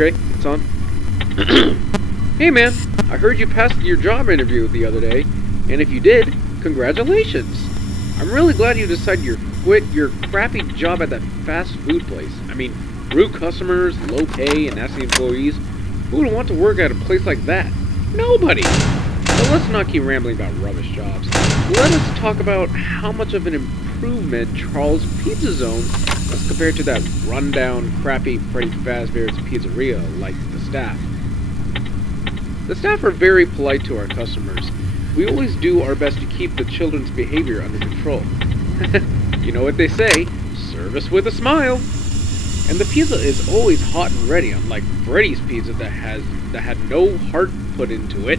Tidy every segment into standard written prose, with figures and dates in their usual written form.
Okay, it's on. Hey man, I heard you passed your job interview the other day, and if you did, congratulations. I'm really glad you decided to quit your crappy job at that fast food place. I mean, rude customers, low pay, and nasty employees. Who would want to work at a place like that? Nobody! But let's not keep rambling about rubbish jobs. Let us talk about how much of an improvement Charles' Pizza Zone was compared to that rundown, crappy Freddy Fazbear's Pizzeria like the staff. The staff are very polite to our customers. We always do our best to keep the children's behavior under control. You know what they say, service with a smile. And the pizza is always hot and ready, unlike Freddy's pizza that had no heart put into it.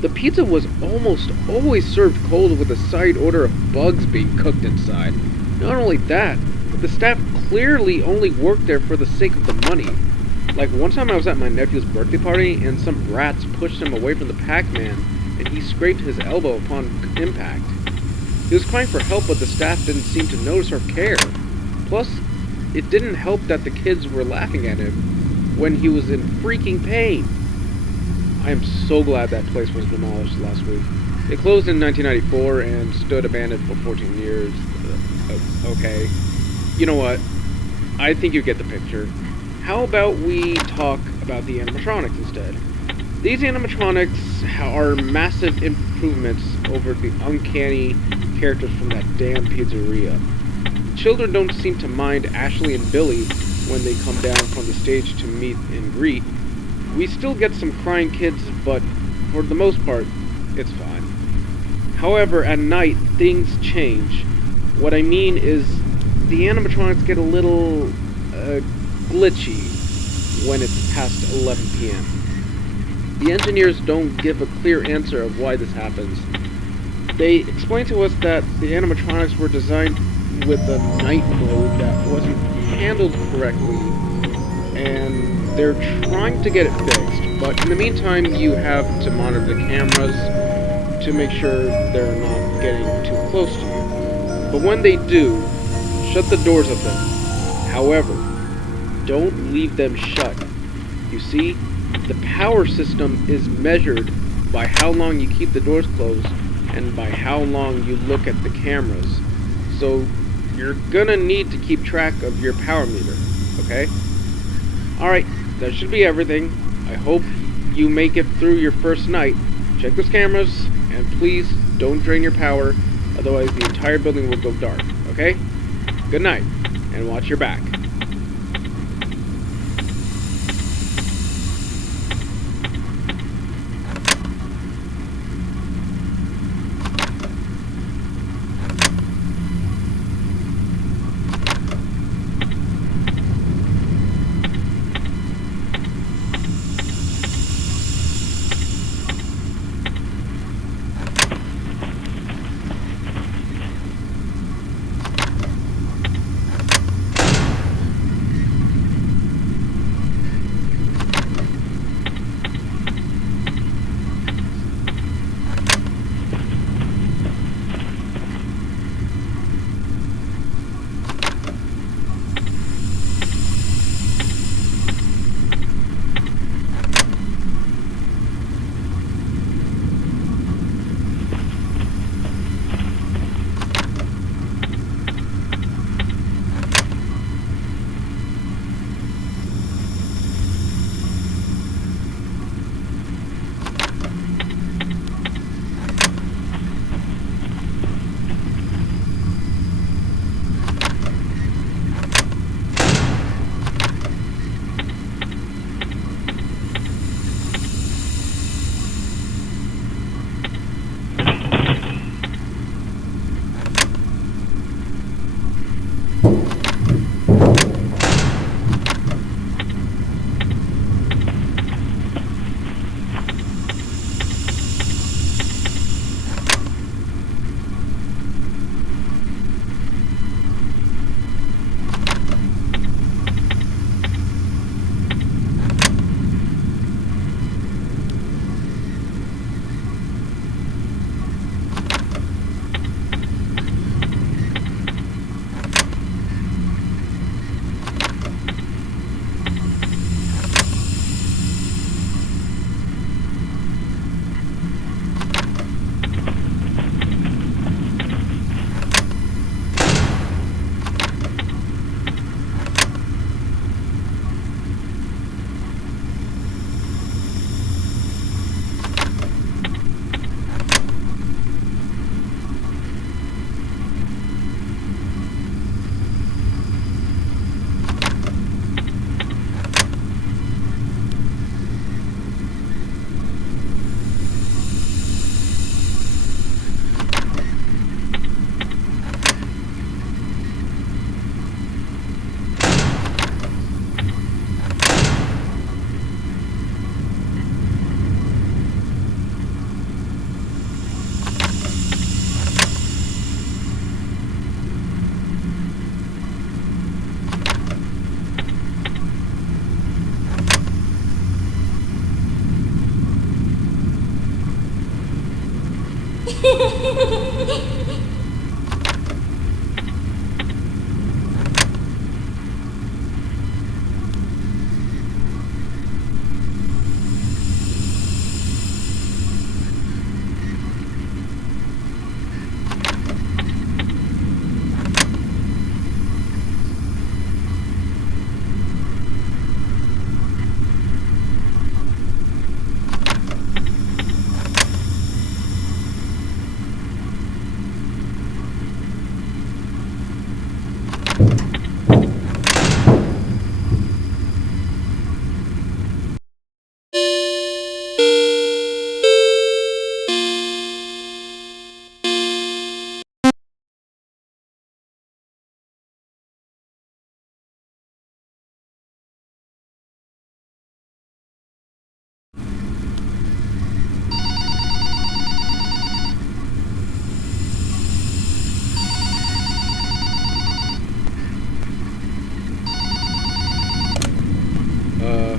The pizza was almost always served cold with a side order of bugs being cooked inside. Not only that, but the staff clearly only worked there for the sake of the money. Like one time I was at my nephew's birthday party and some brats pushed him away from the Pac-Man and he scraped his elbow upon impact. He was crying for help, but the staff didn't seem to notice or care. Plus, it didn't help that the kids were laughing at him when he was in freaking pain. I am so glad that place was demolished last week. It closed in 1994 and stood abandoned for 14 years. Okay. You know what? I think you get the picture. How about we talk about the animatronics instead? These animatronics are massive improvements over the uncanny characters from that damn pizzeria. Children don't seem to mind Ashley and Billy when they come down from the stage to meet and greet. We still get some crying kids, but for the most part, it's fine. However, at night, things change. What I mean is, the animatronics get a little glitchy when it's past 11 p.m. The engineers don't give a clear answer of why this happens. They explain to us that the animatronics were designed with a night mode that wasn't handled correctly, and they're trying to get it fixed, but in the meantime you have to monitor the cameras to make sure they're not getting too close to you. But when they do, shut the doors of them. However, don't leave them shut. You see, the power system is measured by how long you keep the doors closed and by how long you look at the cameras. So you're gonna need to keep track of your power meter, okay? Alright, that should be everything. I hope you make it through your first night. Check those cameras, and please don't drain your power, otherwise the entire building will go dark, okay? Good night, and watch your back.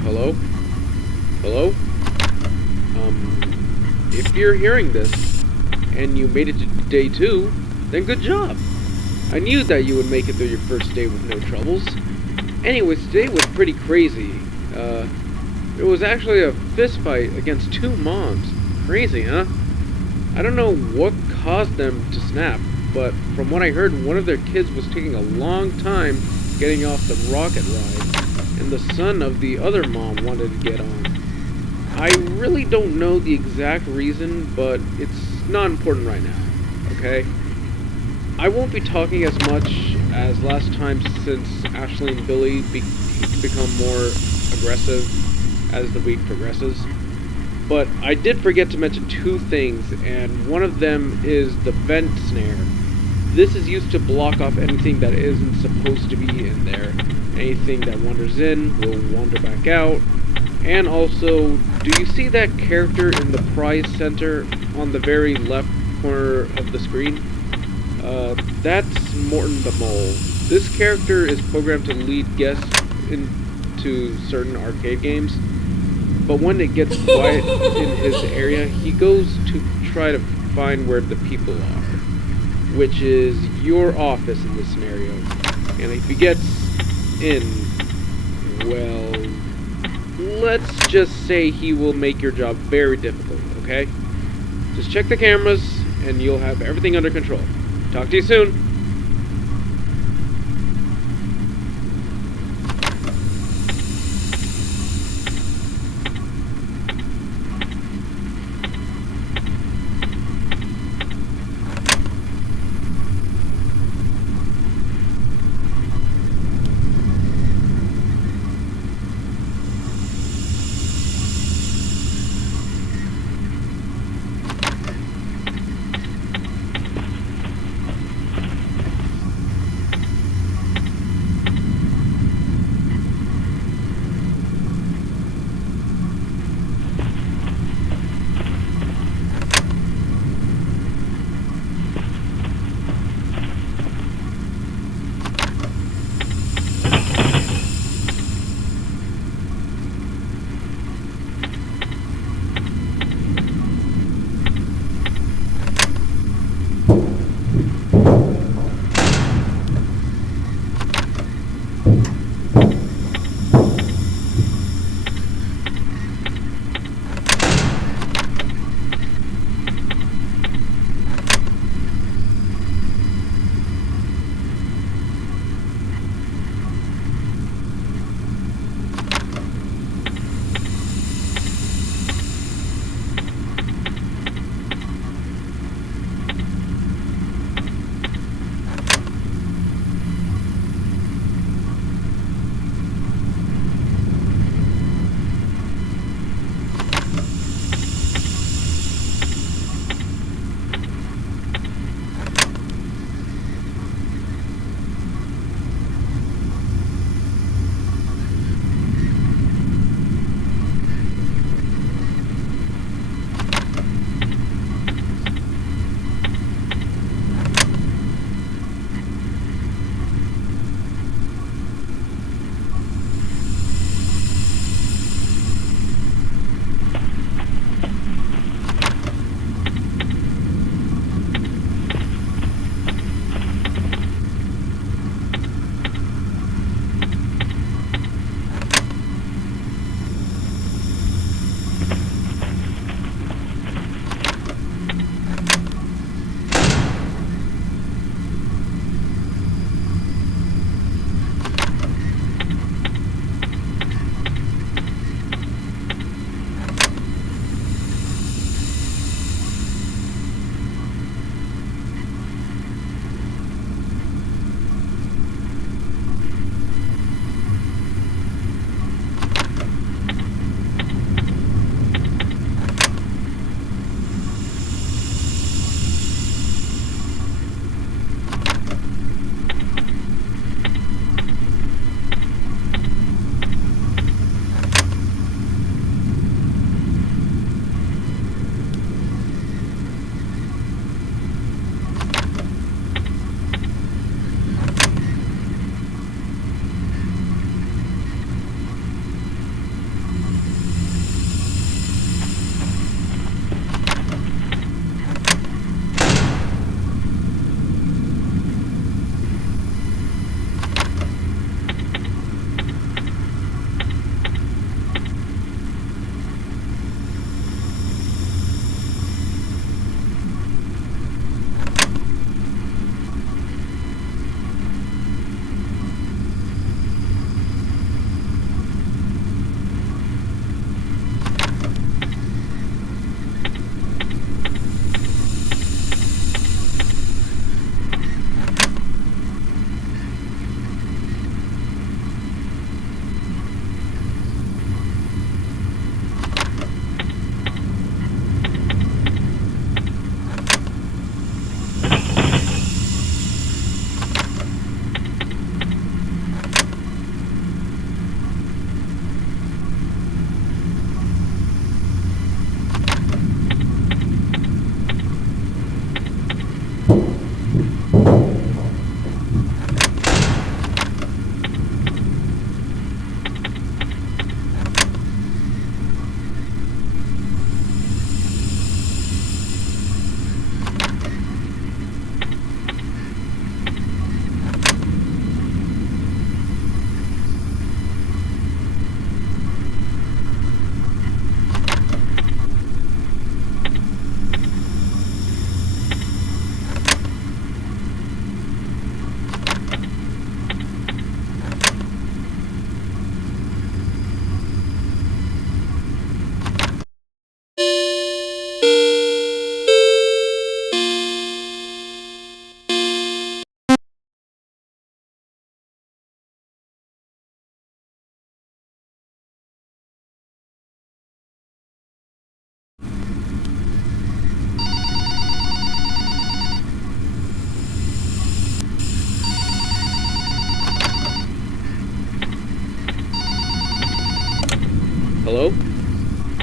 Hello? Hello? If you're hearing this, and you made it to day 2, then good job. I knew that you would make it through your first day with no troubles. Anyways, today was pretty crazy. It was actually a fist fight against 2 moms. Crazy, huh? I don't know what caused them to snap, but from what I heard, one of their kids was taking a long time getting off the rocket ride, and the son of the other mom wanted to get on. I really don't know the exact reason, but it's not important right now, okay? I won't be talking as much as last time since Ashley and Billy become more aggressive as the week progresses. But I did forget to mention 2 things, and one of them is the vent snare. This is used to block off anything that isn't supposed to be in there. Anything that wanders in will wander back out. And also, do you see that character in the prize center on the very left corner of the screen? That's Morton the Mole. This character is programmed to lead guests into certain arcade games, but when it gets quiet in his area, he goes to try to find where the people are, which is your office in this scenario. And if he gets in, well, let's just say he will make your job very difficult, okay? Just check the cameras, and you'll have everything under control. Talk to you soon.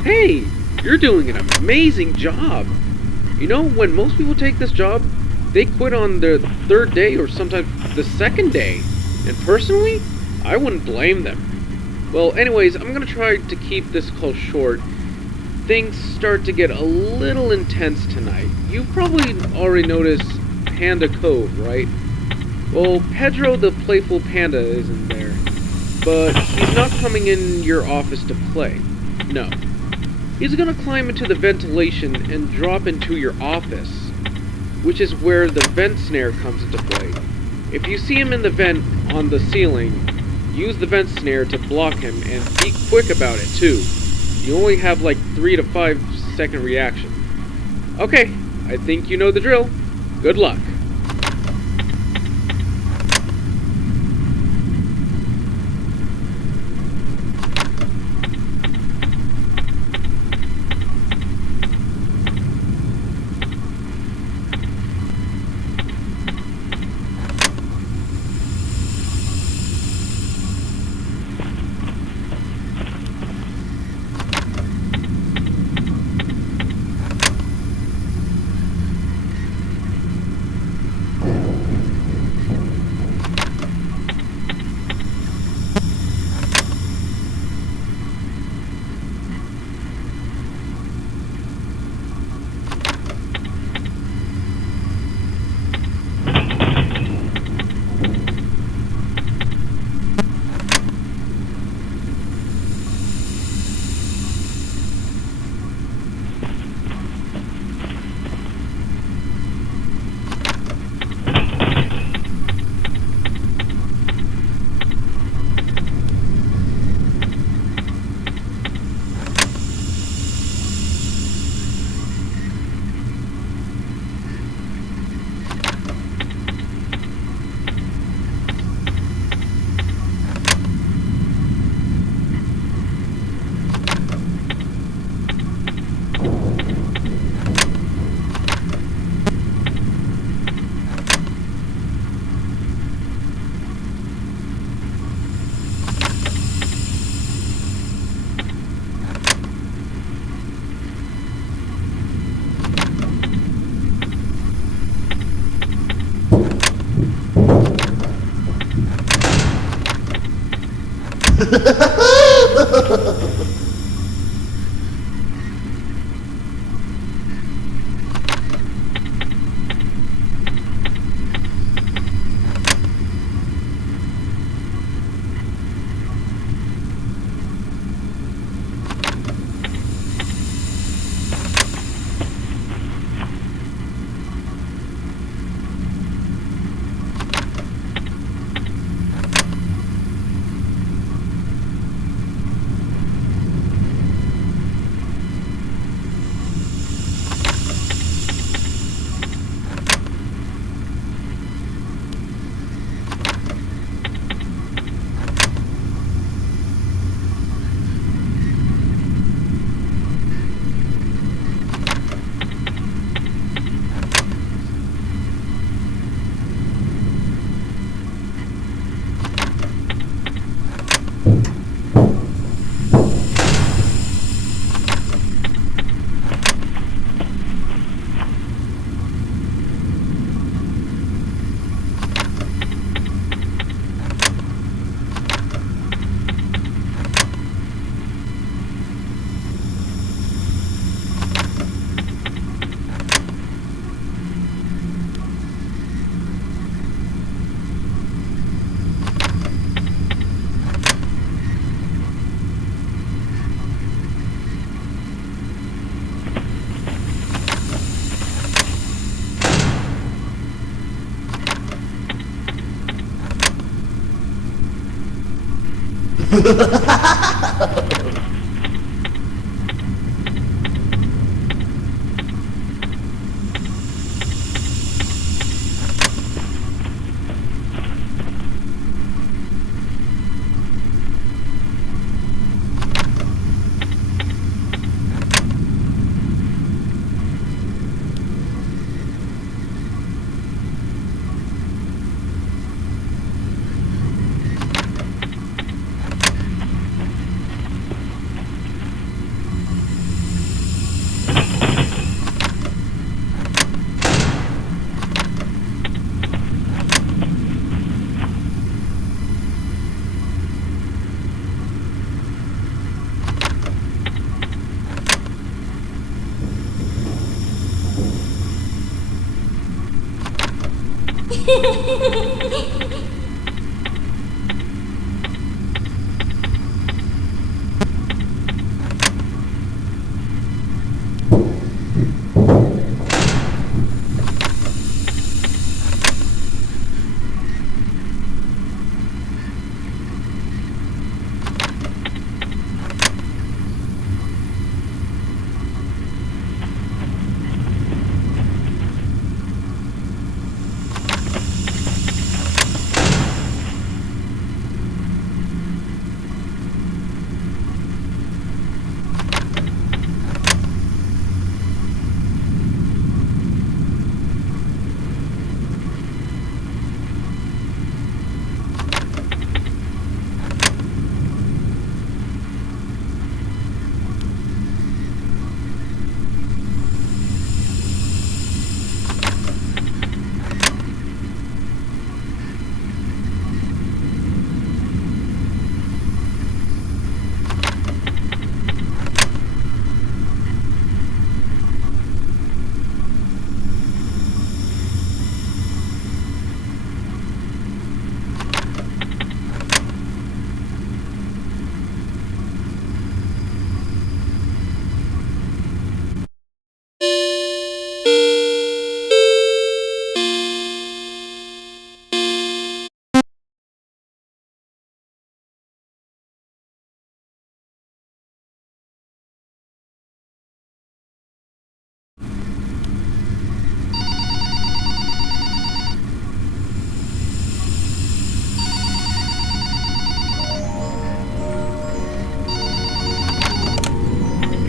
Hey, you're doing an amazing job. You know, when most people take this job, they quit on the third day or sometimes the second day. And personally, I wouldn't blame them. Well, anyways, I'm gonna try to keep this call short. Things start to get a little intense tonight. You've probably already noticed Panda Cove, right? Well, Pedro the playful panda isn't there. But he's not coming in your office to play. No. He's gonna climb into the ventilation and drop into your office, which is where the vent snare comes into play. If you see him in the vent on the ceiling, use the vent snare to block him, and be quick about it too. You only have like 3 to 5 second reaction. Okay, I think you know the drill. Good luck.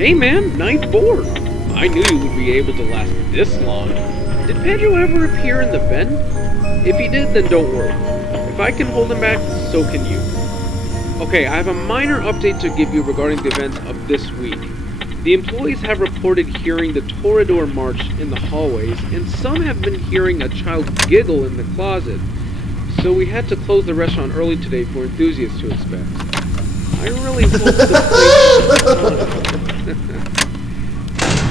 Hey man, night 4. I knew you would be able to last this long. Did Pedro ever appear in the bend? If he did, then don't worry. If I can hold him back, so can you. Okay, I have a minor update to give you regarding the events of this week. The employees have reported hearing the Toreador march in the hallways, and some have been hearing a child giggle in the closet. So we had to close the restaurant early today for enthusiasts to inspect. I really hope the place...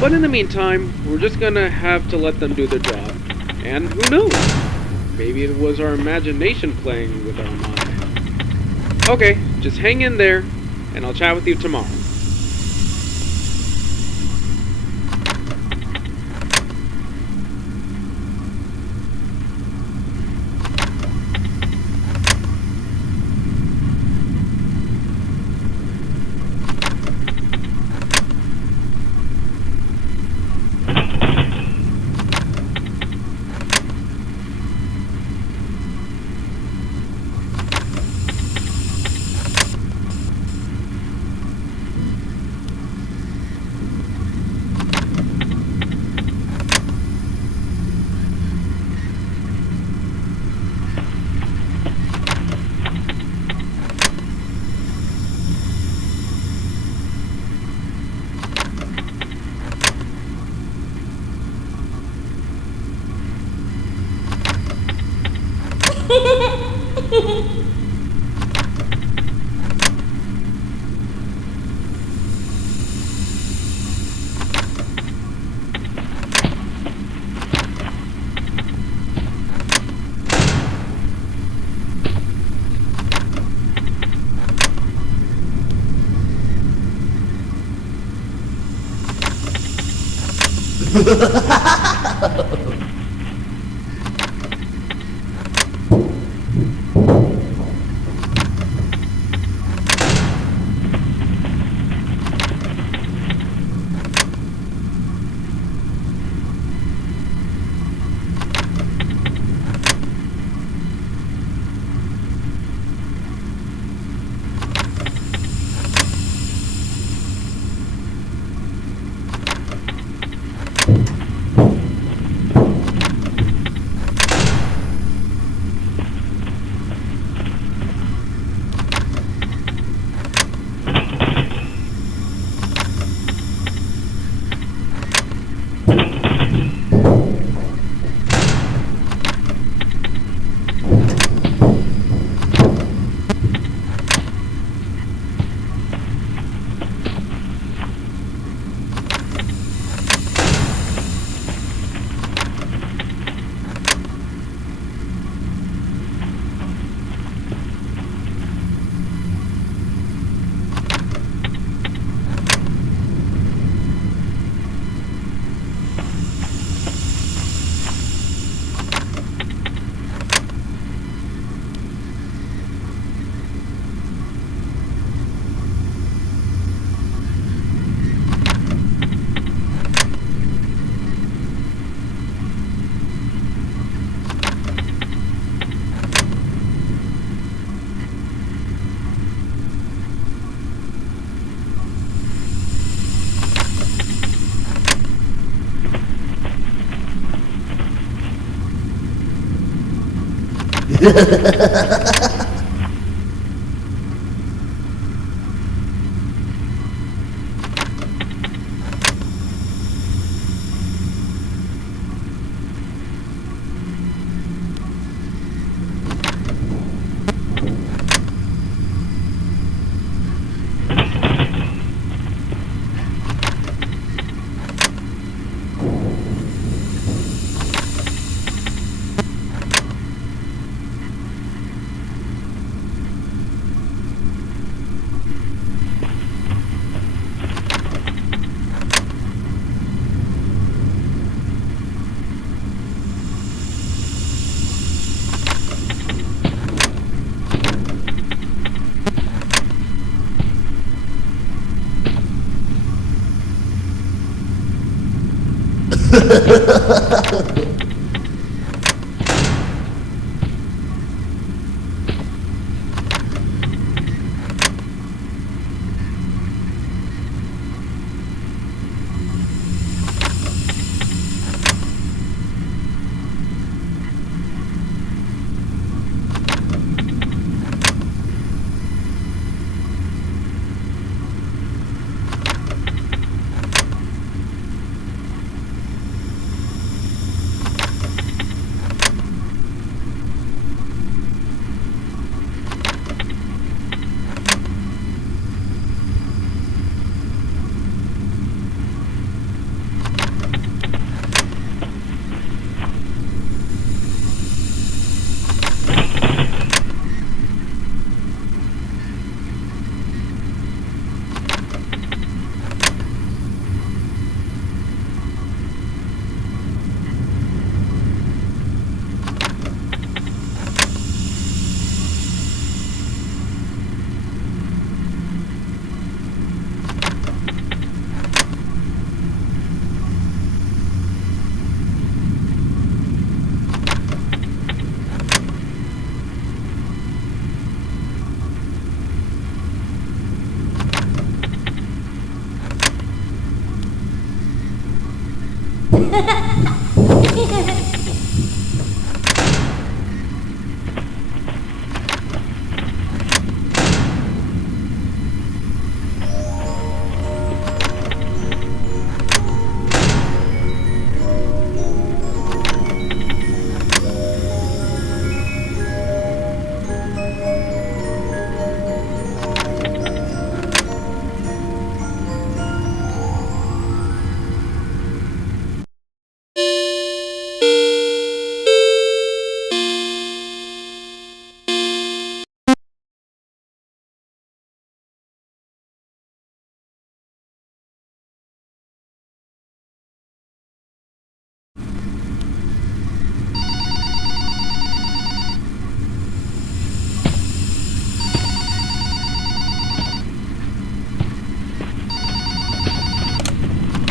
But in the meantime, we're just gonna have to let them do their job. And who knows? Maybe it was our imagination playing with our mind. Okay, just hang in there, and I'll chat with you tomorrow.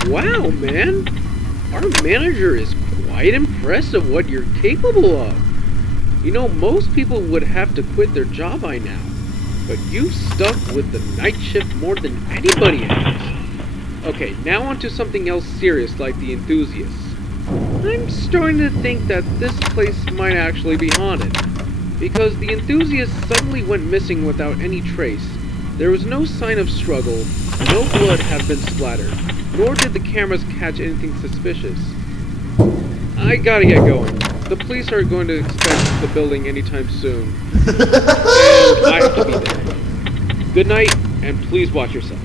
Wow, man! Our manager is quite impressed of what you're capable of. You know, most people would have to quit their job by now, but you've stuck with the night shift more than anybody has. Okay, now on to something else serious like the enthusiasts. I'm starting to think that this place might actually be haunted, because the enthusiast suddenly went missing without any trace. There was no sign of struggle, no blood had been splattered, nor did the cameras catch anything suspicious. I gotta get going. The police are going to inspect the building anytime soon. And I have to be there. Good night, and please watch yourself.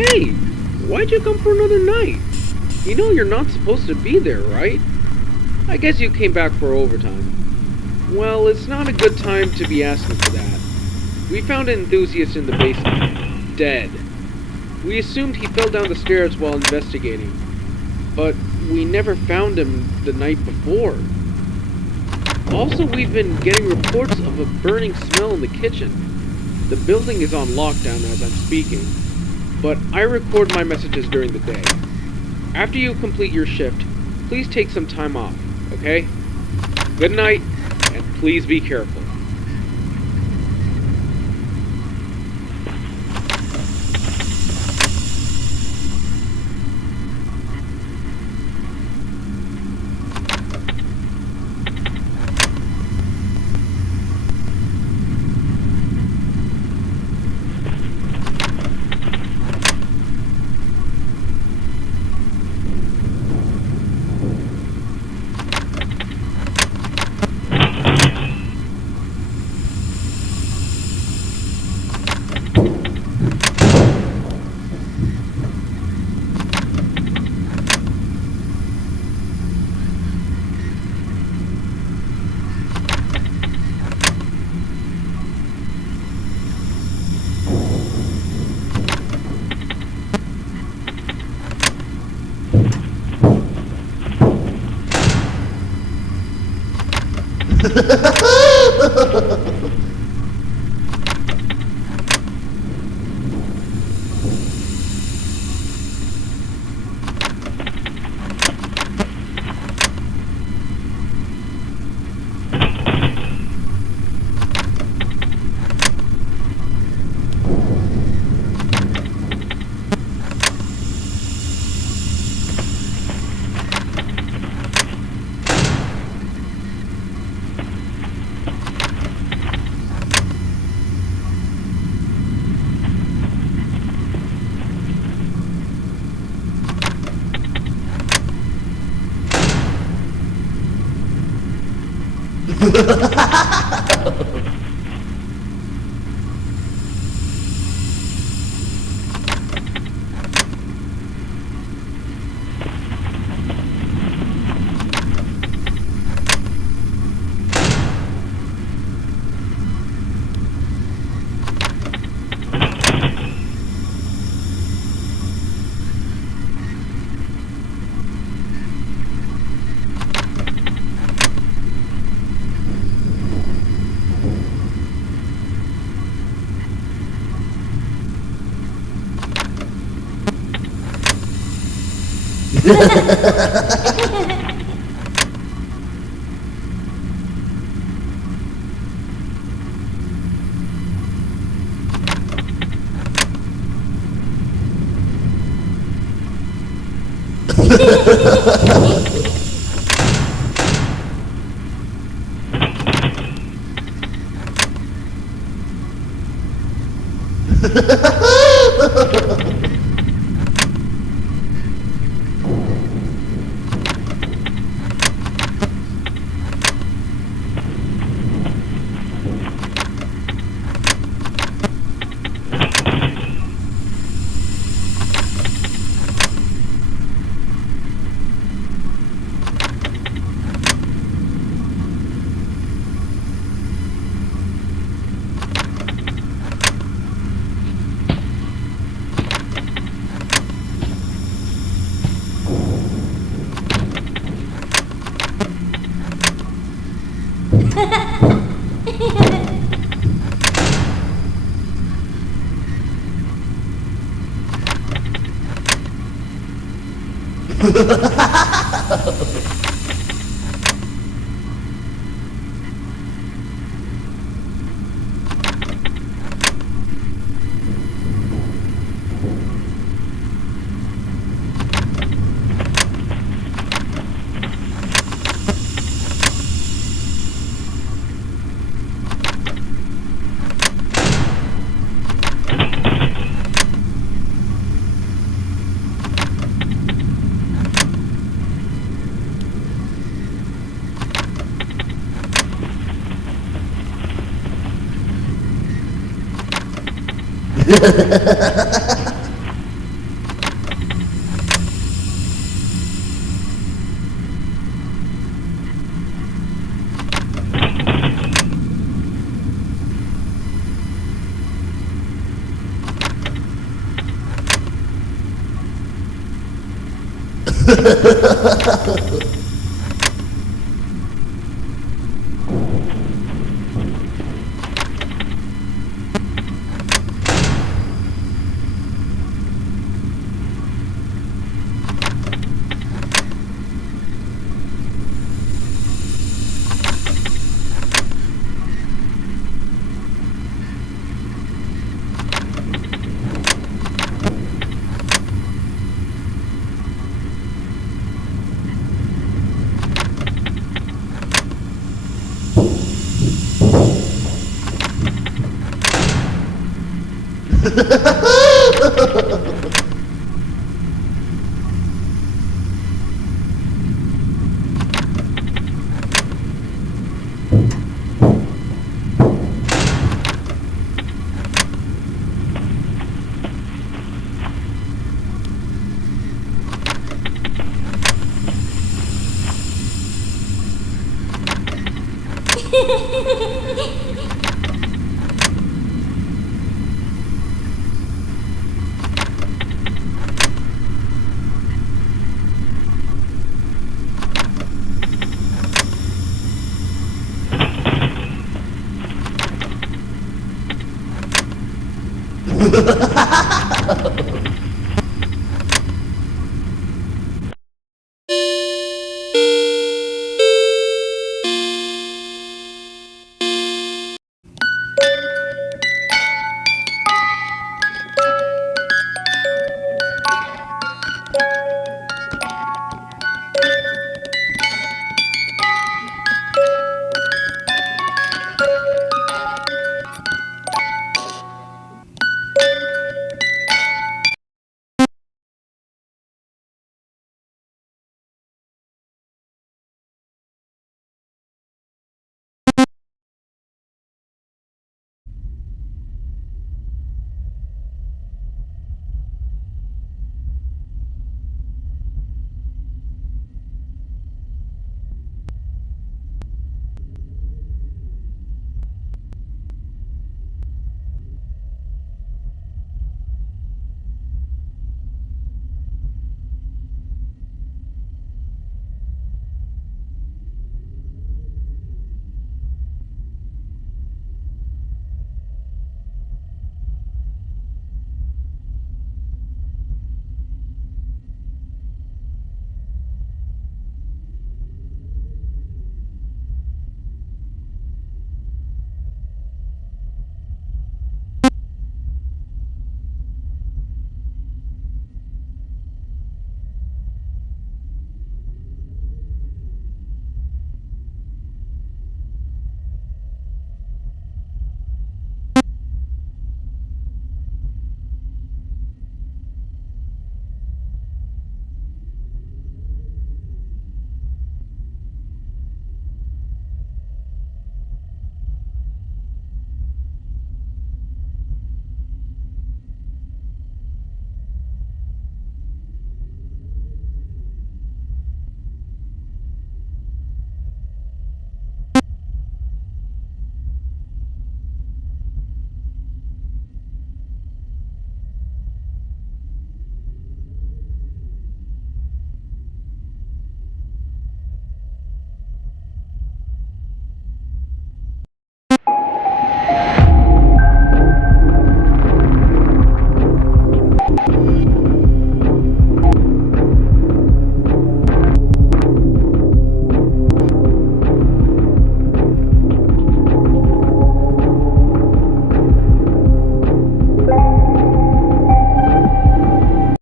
Hey, why'd you come for another night? You know you're not supposed to be there, right? I guess you came back for overtime. Well, it's not a good time to be asking for that. We found an enthusiast in the basement, dead. We assumed he fell down the stairs while investigating, but we never found him the night before. Also, we've been getting reports of a burning smell in the kitchen. The building is on lockdown as I'm speaking, but I record my messages during the day. After you complete your shift, please take some time off, okay? Good night, and please be careful.